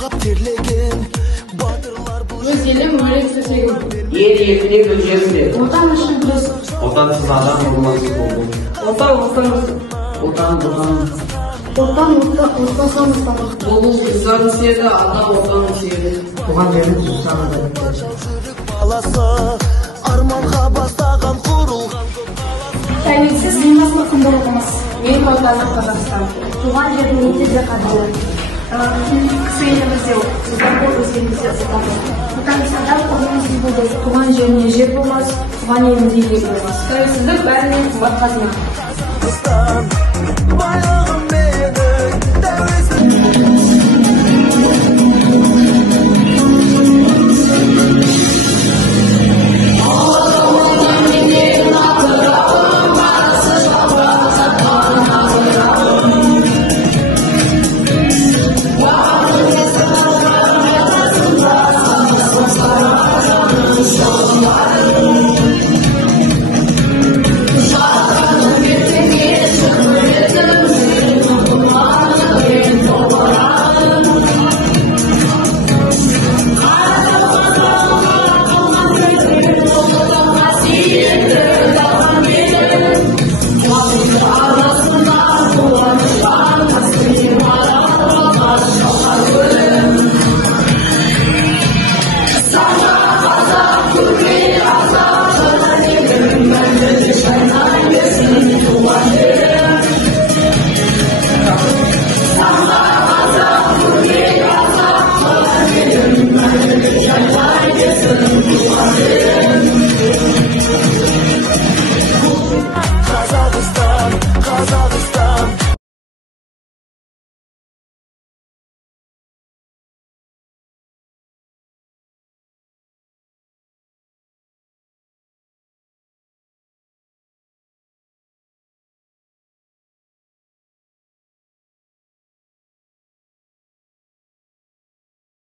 Өз елім өлек сөзегім. Ел еліне көжемде. Отан үшін күрес. Отансыз адам болмасы болды. Отан отанымыз. Отан отанымыз. Отан отбасымыз. Бұл ұзаны сүйеді, ата отанын сүйеді. Туған жерін сүйсаңыз да бітті. Арманға бастаған құрылған Тәуелсіз еліміздің құндылығымыз. Ең отаны Қазақстан. Туған жердің өте қадірлі. Кісі елімізде сіздерді өзгемізде сатады. Отанымыздан қорғанымыз болды. Туған жеріне жер болмас, туған елімізде ел болмас. Тәуелсіздік бәрінен қымбат қазына.